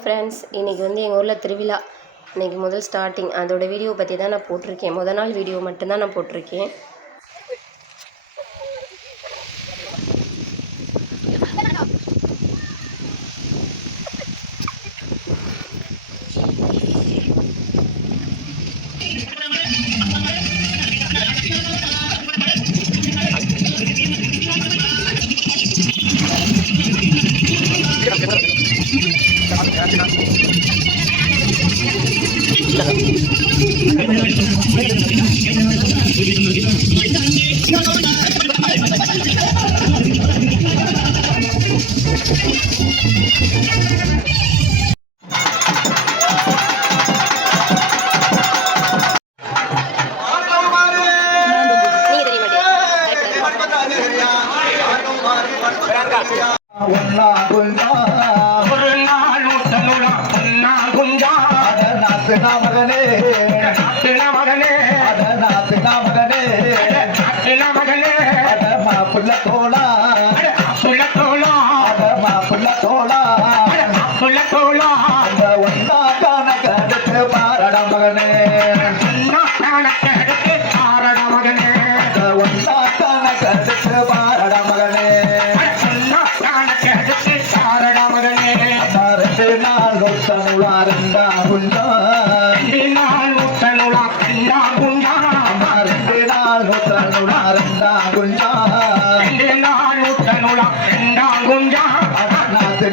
Friends இன்றைக்கி வந்து எங்கள் ஊரில் திருவிழா. இன்றைக்கி முதல் ஸ்டார்டிங் அதோட வீடியோ பற்றி தான் நான் போட்டிருக்கேன். முத நாள் வீடியோ மட்டும்தான் நான் போட்டிருக்கேன். やってます。berangkat. Wallah, wallah. நாட்டின மகனே அட நாத்துனா மகனே மகனே அட மாப்புள்ள தோளா அட அப்புள்ள தோளா அட மாப்புள்ள தோளா அட அப்புள்ள தோளா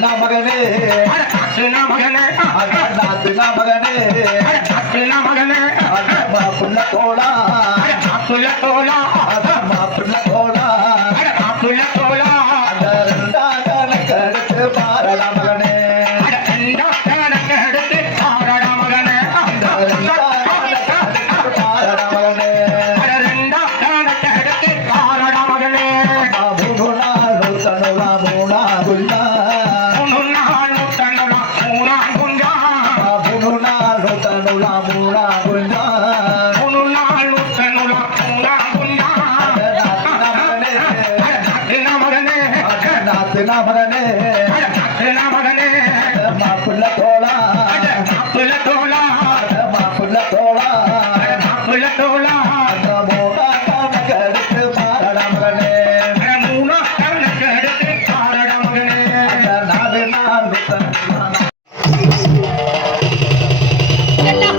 நாத்துனா மகனே. நாட்டின மகனே. நாத்துனா மகனே நாட்டின மகனே. அட மாப்புள்ள தோளா அட அப்புள்ள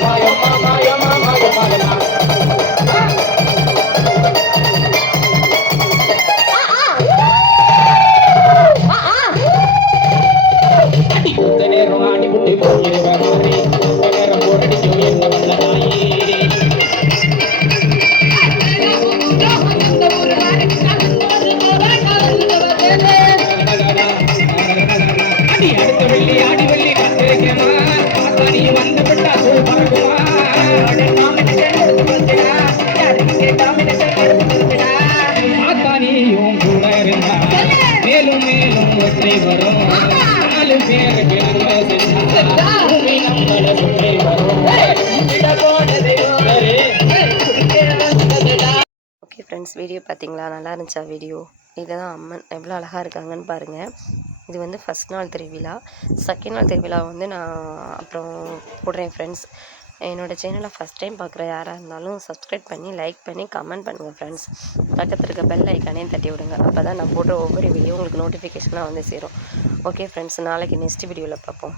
Vai, vai, vai. வரும் நாலு நம்மள சுற்றி வரும் ஓகே ஃப்ரெண்ட்ஸ் வீடியோ பார்த்தீங்களா? நல்லா இருந்துச்சா வீடியோ இதுதான் அம்மன் எவ்வளோ அழகாக இருக்காங்கன்னு பாருங்கள் இது வந்து ஃபஸ்ட் நாள் திருவிழா. செகண்ட் நாள் திருவிழா வந்து நான் அப்புறம் போடுறேன் ஃப்ரெண்ட்ஸ் என்னோடய சேனலை ஃபஸ்ட் டைம் பார்க்குற யாராக இருந்தாலும் சப்ஸ்கிரைப் பண்ணி லைக் பண்ணி கமெண்ட் பண்ணுங்கள் ஃப்ரெண்ட்ஸ் பக்கத்தில் இருக்க பெல் ஐக்கானையும் தட்டி விடுங்க. அப்போ தான் நான் போடுற ஒவ்வொரு வீடியோ உங்களுக்கு நோட்டிஃபிகேஷனாக வந்து சேரும். ஓகே ஃப்ரெண்ட்ஸ் நாளைக்கு நெக்ஸ்ட் வீடியோவில் பார்ப்போம்.